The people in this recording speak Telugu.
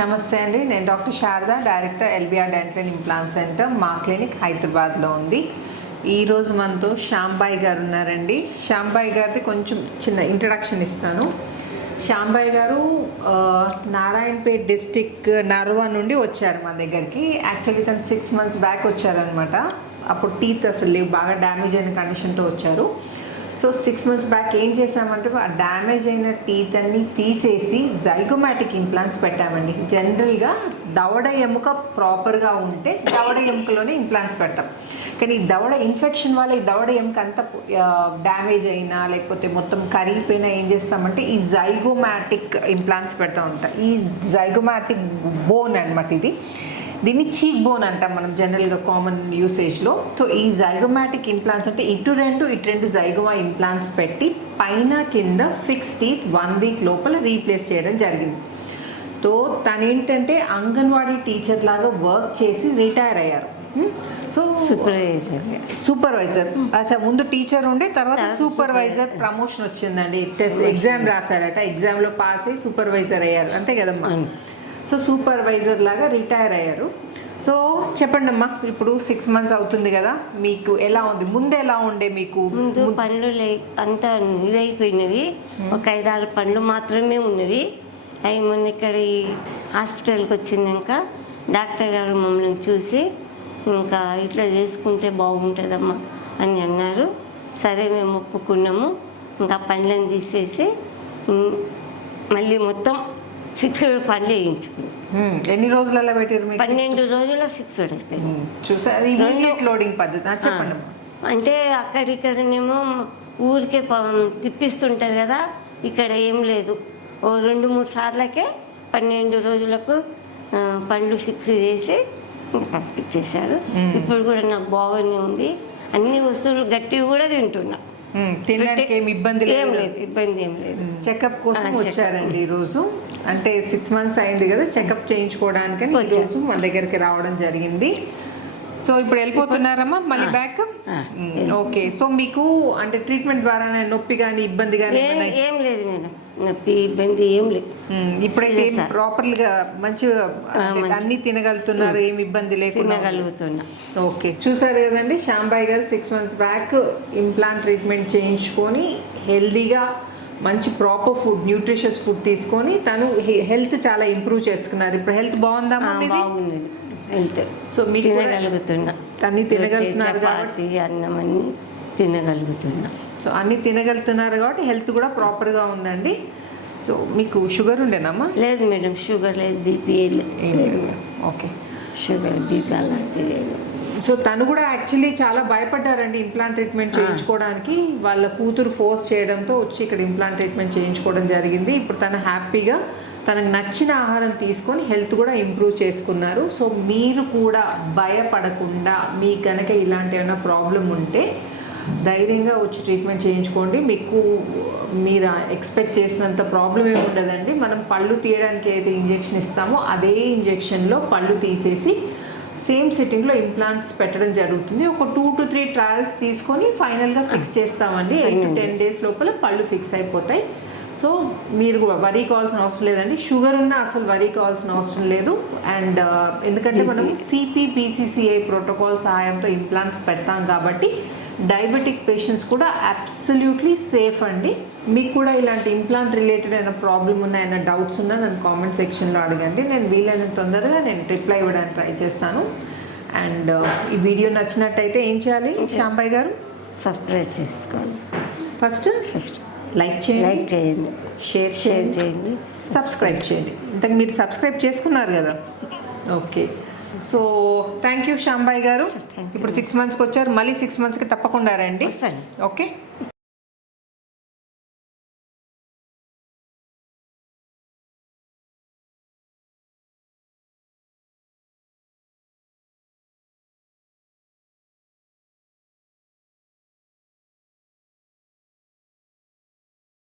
నమస్తే అండి, నేను doctor Sharada, director LBR dental and implant centre. మా క్లినిక్ హైదరాబాద్లో ఉంది. ఈరోజు మనతో శ్యాంబాయి గారు ఉన్నారండి. శ్యాంబాయి గారిది కొంచెం చిన్న ఇంట్రడక్షన్ ఇస్తాను. శ్యాంబాయి గారు నారాయణపేట్ డిస్టిక్ నర్వా నుండి వచ్చారు మన దగ్గరికి. యాక్చువల్లీ తను 6 months బ్యాక్ వచ్చారనమాట. అప్పుడు టీత్ అసలు లేవు, బాగా డ్యామేజ్ అయిన కండిషన్తో వచ్చారు. సో 6 months బ్యాక్ ఏం చేసామంటే ఆ డ్యామేజ్ అయిన టీత్ అన్ని తీసేసి జైగోమాటిక్ ఇంప్లాంట్స్ పెట్టామండి. జనరల్గా దవడ ఎముక ప్రాపర్గా ఉంటే దవడ ఎముకలోనే ఇంప్లాంట్స్ పెడతాం. కానీ ఈ దవడ ఇన్ఫెక్షన్ వల్ల ఈ దవడ ఎముక అంతా డ్యామేజ్ అయినా లేకపోతే మొత్తం కరిగిపోయినా ఏం చేస్తామంటే ఈ జైగోమాటిక్ ఇంప్లాంట్స్ పెడతా ఉంటాం. ఈ జైగోమాటిక్ బోన్ అనమాట ఇది. దీన్ని చీక్ బోన్ అంటాం మనం జనరల్గా కామన్ యూసేజ్లో. సో ఈ జైగోమాటిక్ ఇంప్లాంట్స్ అంటే ఇటు రెండు జైగోమా ఇంప్లాంట్స్ పెట్టి పైన కింద ఫిక్స్ టీత్ 1 week లోపల రీప్లేస్ చేయడం జరిగింది. సో తను ఏంటంటే అంగన్వాడీ టీచర్ లాగా వర్క్ చేసి రిటైర్ అయ్యారు. సో సూపర్వైజర్ అసలు ముందు టీచర్ ఉండే తర్వాత సూపర్వైజర్ ప్రమోషన్ వచ్చిందండి. ఎగ్జామ్ రాశారట, ఎగ్జామ్లో పాస్ అయ్యి సూపర్వైజర్ అయ్యారు, అంతే కదమ్మా. సో సూపర్వైజర్ లాగా రిటైర్ అయ్యారు. సో చెప్పండి అమ్మా, ఇప్పుడు 6 months అవుతుంది కదా, మీకు ఎలా ఉంది? ముందు ఎలా ఉండే మీకు? ముందు పండ్లు అంతా ఇదైపోయినవి, ఒక 5-6 పండ్లు మాత్రమే ఉన్నవి. అవి మొన్న ఇక్కడ ఈ హాస్పిటల్కి వచ్చినాక డాక్టర్ గారు మమ్మల్ని చూసి ఇంకా ఇట్లా చేసుకుంటే బాగుంటుందమ్మా అని అన్నారు. సరే మేము ఒప్పుకున్నాము. ఇంకా పండ్లను తీసేసి మళ్ళీ మొత్తం 6 పండ్లు వేయించుకున్నాం. ఎన్ని రోజులలో పెట్టారు? 12 రోజుల్లో 6 అయిపోయింది. చూసారు లోడింగ్ పద్ధతి చెప్పండి. అంటే అక్కడిక్కడనేమో ఊరికే తిప్పిస్తుంటారు కదా, ఇక్కడ ఏం లేదు. ఓ 2-3 సార్లకే 12 రోజులకు పండ్లు 6 చేసి పంపించేశారు. ఇప్పుడు కూడా నాకు బాగానే ఉంది. అన్ని వస్తువులు గట్టివి కూడా తింటున్నా. తినడానికి ఏమి ఇబ్బంది ఏం లేదు. చెకప్ కోసం వచ్చారండి ఈరోజు. అంటే 6 months అయింది కదా, చెకప్ చేయించుకోవడానికి ఈరోజు మన దగ్గరికి రావడం జరిగింది. సో ఇప్పుడు వెళ్ళిపోతున్నారమ్మా మళ్ళీ బ్యాక్? ఓకే. సో మీకు అంటే ట్రీట్మెంట్ ద్వారా నొప్పి కానీ ఇబ్బంది కానీ ఏం లేదు మేడం, నొప్పి ఇబ్బంది ఏం లేదు. ఇప్పుడైతే ప్రాపర్గా మంచిగా అన్ని తినగలుగుతున్నారు, ఏమి ఇబ్బంది లేకుండా తినగలుగుతున్నా. ఓకే, చూసారు కదండి, శ్యాంబాయి గారు 6 months బ్యాక్ ఇంప్లాంట్ ట్రీట్మెంట్ చేయించుకొని హెల్దీగా మంచి ప్రాపర్ ఫుడ్, న్యూట్రిషియస్ ఫుడ్ తీసుకొని తను హెల్త్ చాలా ఇంప్రూవ్ చేసుకున్నారు. ఇప్పుడు హెల్త్ బాగుందమ్మా? బాగుంది హెల్త్. సో మీకు తినగలుగుతున్నా, అన్ని తినగలుగుతున్నారు కాబట్టి, అన్నం అన్ని తినగలుగుతున్నా. సో అన్ని తినగలుగుతున్నారు కాబట్టి హెల్త్ కూడా ప్రాపర్గా ఉందండి. సో మీకు షుగర్ ఉండేనమ్మా? లేదు మేడం, షుగర్ లేదు, బీపీ లేదు. ఓకే, షుగర్ బీపీ అలాంటిది లేదు. సో తను కూడా యాక్చువల్లీ చాలా భయపడ్డారండి ఇంప్లాంట్ ట్రీట్మెంట్ చేయించుకోవడానికి. వాళ్ళ కూతురు ఫోర్స్ చేయడంతో వచ్చి ఇక్కడ ఇంప్లాంట్ ట్రీట్మెంట్ చేయించుకోవడం జరిగింది. ఇప్పుడు తను హ్యాపీగా తనకు నచ్చిన ఆహారం తీసుకొని హెల్త్ కూడా ఇంప్రూవ్ చేసుకున్నారు. సో మీరు కూడా భయపడకుండా మీకు కనుక ఇలాంటి ఏమైనా ప్రాబ్లం ఉంటే ధైర్యంగా వచ్చి ట్రీట్మెంట్ చేయించుకోండి. మీకు మీరు ఎక్స్పెక్ట్ చేసినంత ప్రాబ్లం ఏమి ఉండదండి. మనం పళ్ళు తీయడానికి ఏదైతే ఇంజెక్షన్ ఇస్తామో అదే ఇంజెక్షన్లో పళ్ళు తీసేసి సేమ్ సిట్టింగ్లో ఇంప్లాంట్స్ పెట్టడం జరుగుతుంది. ఒక 2 to 3 ట్రయల్స్ తీసుకొని ఫైనల్గా ఫిక్స్ చేస్తామండి. 8 to 10 days లోపల పళ్ళు ఫిక్స్ అయిపోతాయి. సో మీరు వరీ కావాల్సిన అవసరం లేదండి. షుగర్ ఉన్నా అసలు వరీ కావాల్సిన అవసరం లేదు. అండ్ ఎందుకంటే మనం CPPCCI ప్రోటోకాల్ సహాయంతో ఇంప్లాంట్స్ పెడతాం కాబట్టి డయాబెటిక్ పేషెంట్స్ కూడా అబ్సల్యూట్లీ సేఫ్ అండి. మీకు కూడా ఇలాంటి ఇంప్లాంట్ రిలేటెడ్ అయిన ప్రాబ్లం ఉన్నా, ఏమైనా డౌట్స్ ఉన్నా నన్ను కామెంట్ సెక్షన్లో అడగండి. నేను వీలైనంత తొందరగా రిప్లై ఇవ్వడానికి ట్రై చేస్తాను. అండ్ ఈ వీడియో నచ్చినట్టయితే ఏం చేయాలి శ్యాంబాయి గారు? సబ్స్క్రైబ్ చేసుకోండి. ఫస్ట్ లైక్ చేయండి, షేర్ చేయండి, సబ్స్క్రైబ్ చేయండి. ఇంతకు మీరు సబ్స్క్రైబ్ చేసుకున్నారు కదా. ఓకే, సో థ్యాంక్ యూ శ్యాంబాయి గారు. ఇప్పుడు 6 monthsకి వచ్చారు, మళ్ళీ 6 monthsకి తప్పకుండా రండి. ఓకే.